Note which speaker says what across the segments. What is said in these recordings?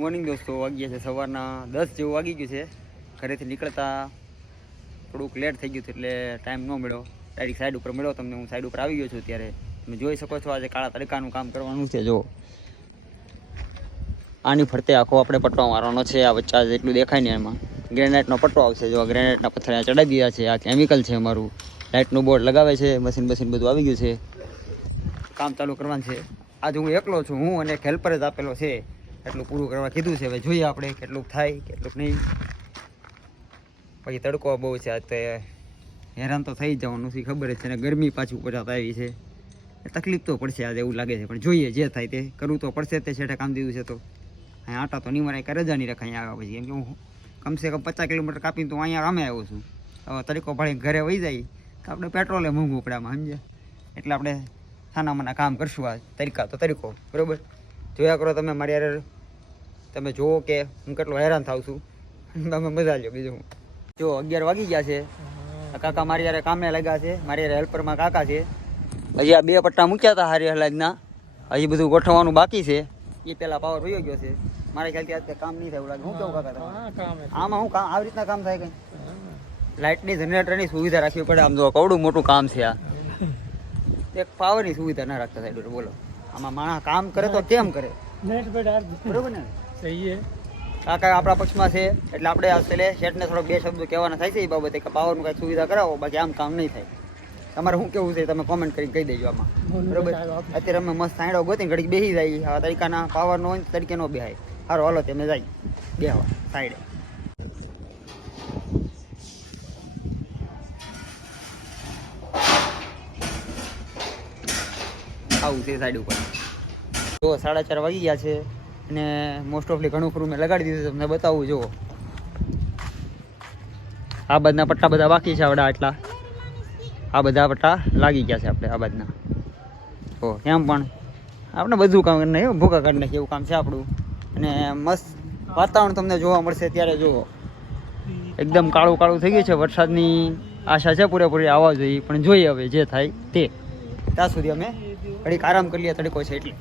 Speaker 1: Morning દોસ્તો, વાગ્યા છે સવારના દસ જેવું વાગી ગયું છે. ઘરેથી નીકળતા થોડુંક લેટ થઈ ગયું હતું એટલે ટાઈમ ન મળ્યો. ડાયરેક્ટ સાઈડ ઉપર મળ્યો તમને, હું સાઈડ ઉપર આવી ગયો છું ત્યારે તમે જોઈ શકો છો આજે કાળા તડકાનું કામ કરવાનું છે, જો. આની ફરતે આખો આપણે પટ્ટો મારવાનો છે, આ વચ્ચે આ જેટલું દેખાય ને એમાં. ગ્રેનાઇટનો પટ્ટો આવશે, જો. ગ્રેનાઇટના પથ્થર ચડાવી દીધા છે, આ કેમિકલ છે અમારું. લાઇટનું બોર્ડ લગાવે છે મશીન બસીન બધું આવી ગયું છે. કામ ચાલુ કરવાનું છે. આજે હું એકલો છું, હું અને એક હેલ્પર જ આપેલો છે. એટલું પૂરું કરવા કીધું છે, હવે જોઈએ આપણે કેટલુંક થાય કેટલુંક નહીં. પછી તડકો બહુ છે આજ તો હેરાન તો થઈ જવાનું છે ખબર છે ને ગરમી પાછી ઉપર આવી છે. તકલીફ તો પડશે આજે એવું લાગે છે, પણ જોઈએ જે થાય તે કરવું તો પડશે તે છેઠે કામ દીધું છે તો. અહીંયા આટા તો નહીં મારે કાંઈ રજા નહીં રખાય અહીંયા આવ્યા પછી, કેમ કે હું કમસે કમ પચાસ કિલોમીટર કાપીને તો અહીંયા કામે આવ્યો છું. હવે તરીકો ભાડી ઘરે વહી જાય, તો આપણે પેટ્રોલે મોંઘું પડે આમાં સમજ્યા? એટલે આપણે સાના મના કામ કરશું આ તરીકા તો તરીકો બરોબર? જોયા કરો તમે મારી યાર તમે જુઓ કે હું કેટલો હેરાન થાઉં છું. તમે મજા લ્યો બીજું. હું જો અગિયાર વાગી ગયા છે. કાકા મારી યારે કામે લાગ્યા છે. મારી યારે હેલ્પરમાં કાકા છે. હજી આ બે પટ્ટા મૂક્યા હતા હારી હલાજના. હજી બધું ગોઠવવાનું બાકી છે. એ પહેલાં પાવર વયો ગયો છે. મારા ખ્યાલથી આજ કામ નહીં થાય એવું લાગે. હું કેવું કાકા આમાં હું કામ આવી રીતના કામ થાય કંઈ? લાઇટની જનરેટરની સુવિધા રાખવી પડે. આમ જો કવડું મોટું કામ છે આ. એક પાવરની સુવિધા ના રાખતા ઉપર બોલો. આમાં માણસ કામ કરે તો કેમ કરે? બરોબર ને?
Speaker 2: સહી
Speaker 1: કાકા આપણા પક્ષમાં છે? એટલે આપણે છેલ્લે શેઠને થોડો બે શબ્દો કહેવાના થાય છે એ બાબતે કે પાવરનું કાંઈ સુવિધા કરાવો બાકી આમ કામ નહીં થાય. તમારે શું કેવું છે તમે કોમેન્ટ કરીને કહી દેજો આમાં. બરોબર? અત્યારે અમે મસ્ત સાંડો ગોતી ઘડીક બેસી જાય. આ તરીકાના પાવરનો હોય ને તરીકે નો બેહાય. સારો હાલો તમે જાય. બેહવા સાઈડે. આવું છે સાઈડ ઉપર. જો સાડા ચાર વાગી ગયા છે અને મોસ્ટ ઓફલી ઘણું ખરું મેં લગાડી દીધું. તમને બતાવું, જુઓ. આ બધા પટ્ટા બધા બાકી છે આવડા આટલા. આ બધા પટ્ટા લાગી ગયા છે આપણે, આ બાદના ઓ એમ પણ આપણે બધું કામ કરી નાખ્યું ભૂકા કરી નાખીએ, એવું કામ છે આપણું. અને મસ્ત વાતાવરણ તમને જોવા મળશે ત્યારે, જુઓ. એકદમ કાળું કાળું થઈ ગયું છે, વરસાદની આશા છે પૂરેપૂરી, આવવા જોઈએ. પણ જોઈએ હવે જે થાય તે. ત્યાં સુધી અમે ઘડીક આરામ કરી લે તડકો છે એટલે.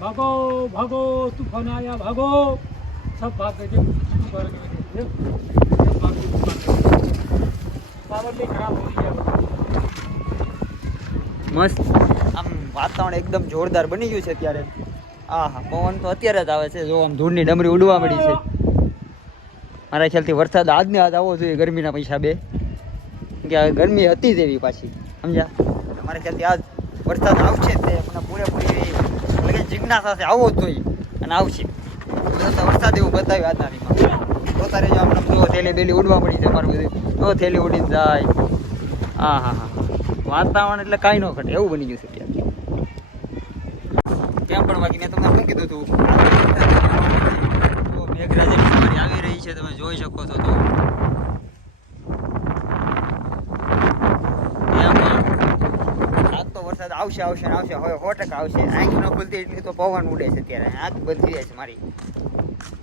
Speaker 2: ભાગો ભાગો તુફાન આયા ભાગો. સબ ભાગ ગઈ
Speaker 1: મસ્ત. આમ વાતાવરણ એકદમ જોરદાર બની ગયું છે અત્યારે. આહા પવન તો અત્યારે જ આવે છે. જો આમ ધૂળની ડમરી ઉડવા મળી છે. મારા ખ્યાલથી વરસાદ આજને આજ આવવો જોઈએ ગરમીના પૈસા બે. કે ગરમી હતી જ એવી પાછી સમજ્યા? મારા ખ્યાલથી આજ વરસાદ આવશે તે મને પૂરેપૂરી લગે જિજ્ઞાસા છે આવવો જ જોઈએ અને આવશે. તો વરસાદ એવું બતાવ્યું આજના વીકમાં તો તારે જો આપણે જો થેલી બેલી ઉડવા પડી જાય મારું બધું તો થેલી ઉડીને જાય. હા હા હા વાતાવરણ એટલે કાંઈ ન ઘટે એવું બની ગયું છે ત્યાં કેમ પણ બાકી મેં તમને શું કીધું હતું મેઘરાજ આવી રહી છે તમે જોઈ શકો છો તો કેમ પણ આજ તો વરસાદ આવશે આવશે આવશે. હવે સો આવશે. આંખ ન ખુલતી એટલી તો પવન ઉડે છે અત્યારે. આંખ બંધ થઈ જાય છે મારી.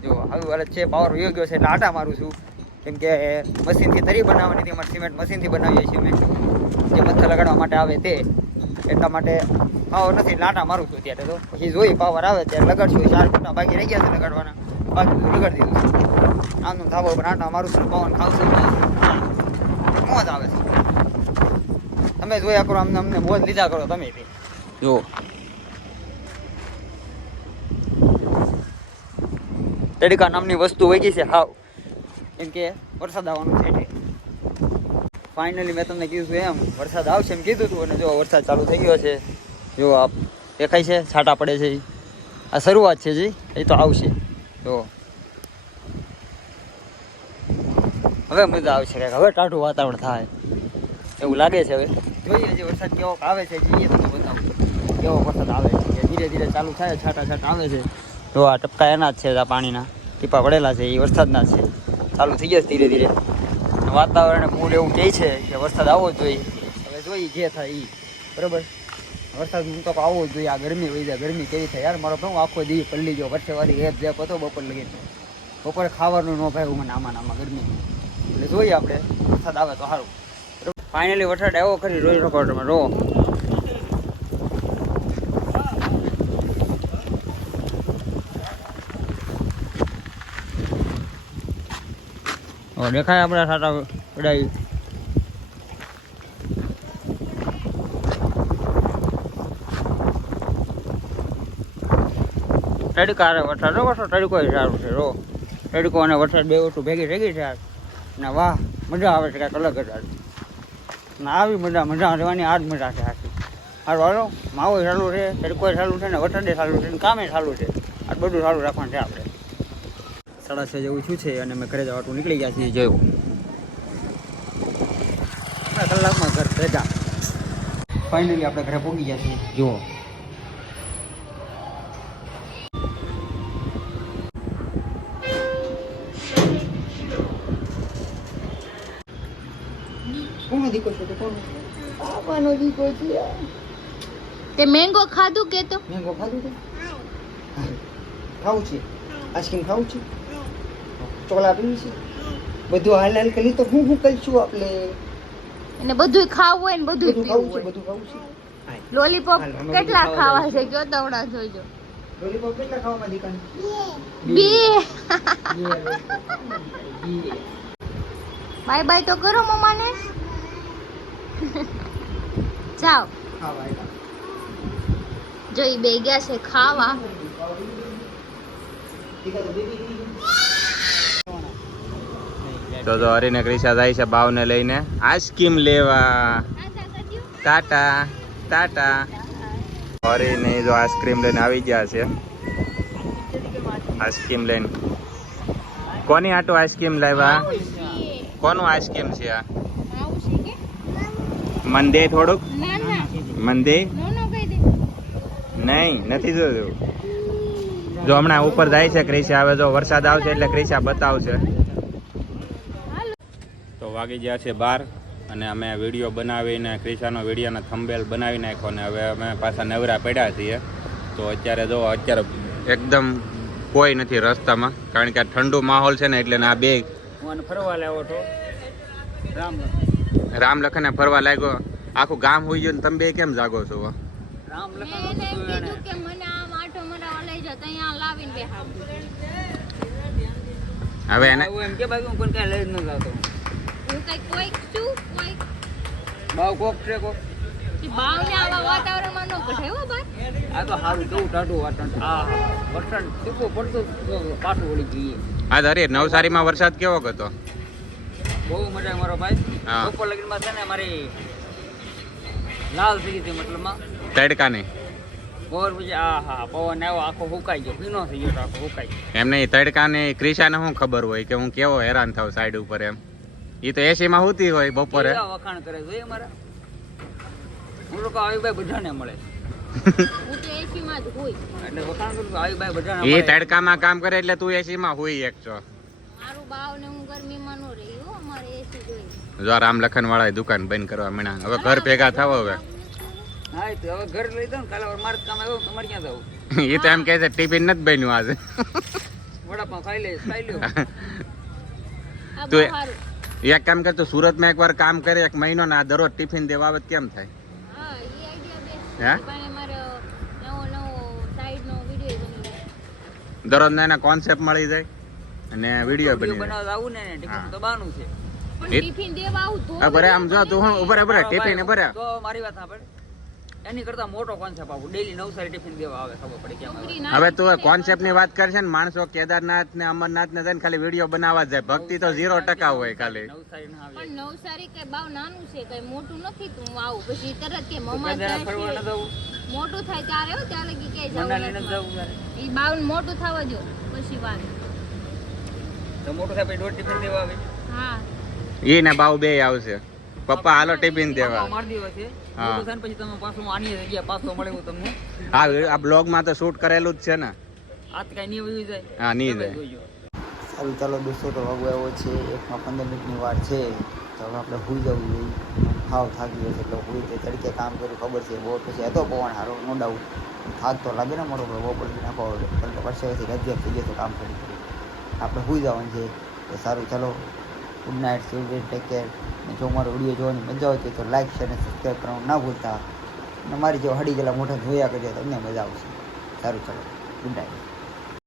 Speaker 1: જો હવે હાલત છે. પાવર વયો ગયો છે એટલે આટા મારું છું. કેમ કે મશીનથી તરી બનાવવાની હતી. અમારે સિમેન્ટ મશીનથી બનાવીએ છીએ અમે. જે પથ્થર લગાડવા માટે આવે તે. એટલા માટે પાવર નથી લાટા મારું છું અત્યારે તો. પછી જોઈ પાવર આવે ત્યારે લગાડશું. ચાર ફૂટના બાકી રહી ગયા છે લગાડવાના. બાકી લગાડી દીધું આમનું ધાબા પણ આટા મારું છું. પવન ખાવશું. મોજ આવે છે. તમે જોયા કરો અમને અમને મોજ લીધા કરો તમે બી. જો. તડકા નામની વસ્તુ ગઈ છે હાવ. કેમ કે વરસાદ આવવાનો છે એટલે. ફાઇનલી મેં તમને કીધું એમ વરસાદ આવશે એમ કીધું હતું અને જો વરસાદ ચાલુ થઈ ગયો છે જો આપ દેખાય છે છાંટા પડે છે. આ શરૂઆત છે જી એ તો આવશે. જો. હવે મજા આવશે કંઈક. હવે ટાઢું વાતાવરણ થાય. એવું લાગે છે હવે. જોઈએ જે વરસાદ કેવો આવે છે એ તમને બતાવું. કેવો વરસાદ આવે છે ધીરે ધીરે ચાલુ થાય, છાંટા છાંટા આવે છે. જો આ ટપકા એના જ છે, આ પાણીના. ટીપા પડેલા છે, એ વરસાદના છે. ચાલુ થઈ જશે ધીરે ધીરે. વાતાવરણ મૂળ એવું કહે છે કે વરસાદ આવવો જોઈએ. હવે જોઈએ જે થાય એ બરાબર? વરસાદ હું તો આવવો જ જોઈએ. આ ગરમી હોય જાય. ગરમી કેવી થાય? યાર, મારો ભાઈ આખો દી પલ્લી ગયો. વરસેવાળી હેપ જેપ હતો બપોર લગી બપોરે ખાવાનું ન ભાઈ હું મને આમાં આમાં ગરમી એટલે જોઈએ આપણે. વરસાદ આવે તો સારું. ફાઇનલી વરસાદ આવ્યો ખરી રોઈ શકો તમે રો દેખાય આપણા સાટા પડાવી તડકા અરે વરસાદ વરસાદ, તડકો સારું છે, રો. તડકો અને વરસાદ બે વસ્તુ ભેગી થઈ ગઈ છે. ને વાહ, મજા આવે છે, કાંઈક અલગ જ આવી મજા મજા રહેવાની આ જ મજા છે આખી. હારું હાલો, માવો સારું છે તડકોય સારું છે ને વટરડે ચાલુ છે ને કામે સારું છે. આ બધું સારું રાખવાનું છે આપણે. સાડા છ જેવું શું છે અને અમે ઘરે જવાટું નીકળી ગયા છીએ જોયું. હમણાં કલાકમાં ઘર ભેગા. ફાઇનલી આપણે ઘરે પહોંચી ગયા છીએ. જુઓ. બાપાનો દીકો છે.
Speaker 3: તે મેંગો ખાધું કે તો?
Speaker 1: મેંગો ખાધું છે ખાવું છે? આઈસ્ક્રીમ ખાવું છે? ચોકલા પીવી છે? બધું હાલ હાલ કરી તો હું હું કરીશું આપણે?
Speaker 3: એને બધું ખાવું હોય ને બધું પીવું
Speaker 1: ખાવું છે
Speaker 3: હોય.
Speaker 1: બધું ખાવું છે.
Speaker 3: લોલીપોપ કેટલા ખાવા
Speaker 1: ખાવા
Speaker 3: છે? કયો તવડા જોઈજો.
Speaker 1: લોલીપોપ કેટલા ખાવામાં દીકન
Speaker 3: બે. બાય બાય તો કરો મમ્માને. જાઓ. જો એ બે ગયા છે ખાવા.
Speaker 4: તો તો હરીને ક્રિશા જાય છે બાવને લઈને. આઈસ્ક્રીમ લેવા. ટાટા ટાટા હરીને જો આઈસ્ક્રીમ લઈને આવી ગયા છે. આઈસ્ક્રીમ લઈને. કોની આટો આઈસ્ક્રીમ લાવ્યા? કોનું આઈસ્ક્રીમ છે આ? મન દે થોડુંક મંદે? નહીં નથી જોયું. જો હમણાં ઉપર જાય છે ક્રિશા હવે જો વરસાદ આવશે એટલે ક્રિશા બતાવશે. તો વાગી ગયા છે બાર અને અમે વીડિયો બનાવીને ક્રિશાનો વિડીયોને થંબેલ બનાવી નાખ્યો અને હવે અમે પાછા નવરા પડ્યા છીએ. તો અત્યારે જો અત્યારે એકદમ કોઈ નથી રસ્તામાં કારણ કે આ ઠંડુ માહોલ છે ને એટલે આ બે
Speaker 1: ફરવા લેવો તો રામ.
Speaker 4: રામ લખને ફરવા લાગ્યો. આખું ગામ હોઈ ગયું ને તમે બે કેમ જાગો છો?
Speaker 1: રામ
Speaker 3: મેં એને એમ કીધું કે મને આમ આટો મરાવા લઈ જાઓ તો અહીંયા લાવીને બેહાડું.
Speaker 4: હવે એને
Speaker 1: એમ કે હું કાંઈ લઈ ન જાતો.
Speaker 3: હું કઈ કોઈક છું? કોઈક?
Speaker 1: બાવ કોક છે કોક.
Speaker 3: બાવને આવા વાતાવરણમાં ન કઢાય ભાઈ
Speaker 1: આ તો સારું કેવું ટાઢું વાતાવરણ આ વરસાદ ટીપો પડતો પાછું વળી જઈએ
Speaker 4: આ નવસારીમાં વરસાદ કેવો હતો
Speaker 1: બહુ મજા મારો ભાઈ. બપોર લગીનમાં છે ને મારી લાલ થઈ ગઈ મતલબ મતલબમાં.
Speaker 4: તડકાની?
Speaker 1: પવન પછી આ હા પવન આવ્યો આખો હુકાઈ ગયો ભીનો થઈ ગયો આખો હુકાઈ ગયો.
Speaker 4: એમ નહીં તડકાની ક્રિશાને શું ખબર હોય કે હું કેવો હેરાન થાવ સાઈડ ઉપર એમ? એ તો એસીમાં હોતી હોય બપોરે.
Speaker 1: વખાણ કરે જોઈએ મારા. હું લોકો આવી ભાઈ બધાને મળે.
Speaker 3: એસીમાં જ હોય.
Speaker 1: એટલે વખાણ કરું તો આવી ભાઈ બધાને
Speaker 4: એ તડકામાં કામ કરે એટલે તું એસીમાં હોય એક છો. જો રામ લખન વાળા દુકાન બંધ કરવા મણા હવે ઘર ભેગા થાવ હવે.
Speaker 1: હા એ તો હવે ઘર લઈ દઉં ને કાલે મારે કામ આવ્યું તમારે ક્યાં જવું?
Speaker 4: એ તો એમ કહે છે ટિફિન નથી બન્યું આજે.
Speaker 1: વડાપાવ ખાઈ લે ખાઈ લ્યો.
Speaker 3: આ
Speaker 4: તો એક કામ કર તું સુરતમાં એકવાર કામ કરે એક મહિનો ને આ દરરોજ ટિફિન દેવા આવે કેમ થાય?
Speaker 3: હા એ આઈડિયા
Speaker 4: હે?
Speaker 3: પણ મારે નવો નવો સાઈડનો વીડિયો બની જાય
Speaker 4: દરરોજ એના કોન્સેપ્ટ મળી જાય. અને વીડિયો બની જાય
Speaker 1: આવું ને ટિફિન તો બાનું છે.
Speaker 3: પણ ટિફિન દેવા આવું તો
Speaker 4: બરે આમ જો તું હું ઉભરે ઉભરે ટિફિન ઉભરે
Speaker 1: તો મારી વાત સાંભળ. એની કરતા મોટો કોન્સેપ્ટ આપું. ડેલી નવસારી ટિફિન દેવા આવે ખબર પડે કેમ
Speaker 4: હવે તું કોન્સેપ્ટની વાત કરશે ને માણસો કેદારનાથ ને અમરનાથ ને જઈને ખાલી વીડિયો બનાવવા જાય. ભક્તિ તો ઝીરો ટકા હોય ખાલી.
Speaker 1: નવસારી ના આવે.
Speaker 3: પણ નવસારી કઈ બાવ નાનું છે કઈ મોટું નથી તું આવું. પછી તરત કે છે. મોટું થાય ત્યારે હો ત્યાં ક્યાંય જવું
Speaker 1: જવું ત્યારે.
Speaker 3: ઈ મોટું થવા જો પછી વાત.
Speaker 1: તો મોટું થાય દોઢ ટિફિન દેવા આવે.
Speaker 3: હા.
Speaker 4: ઈ ને ભાવ બે આવશે. પપ્પા હાલો ટિફિન દેવા.
Speaker 1: મારી દેવા છે.
Speaker 4: હા.
Speaker 1: પછી તમે પાછું આની જગ્યા પાછો મળે એવું તમને.
Speaker 4: આ બ્લોગમાં તો શૂટ કરેલું જ છે ને.
Speaker 1: હાથ કઈ નહીં વયું જાય.
Speaker 4: હા નહીં જાય.
Speaker 5: સારું ચાલો દોસ્તો તો વાગુ આવ્યો છે. એકમાં પંદર મિનિટની વાર છે. તો હવે આપણે હોઈ જવું જોઈએ. હાવ થાકી ગયો છે એટલે હોઈ તે તરીકે કામ કર્યું ખબર છે. બહુ પછી હતો પવન સારો નો ડાઉટ થાક તો લાગે ને મોટો બહુ પડી નાખો કે વર્ષેથી રજિયા થઈ ગયો તો કામ કરી. આપણે હોઈ જવાનું છે. તો સારું, ચાલો. ગુડ નાઇટ સીલ ટેક કેર અને જો મારો વીડિયો જોવાની મજા આવતી તો લાઈક શેર અને સબસ્ક્રાઈબ કરવાનું ના ભૂલતા. અને મારી જો હડી ગયેલા મોઢા જોયા કરજો, તમને મજા આવશે. સારું, ચાલો. Good night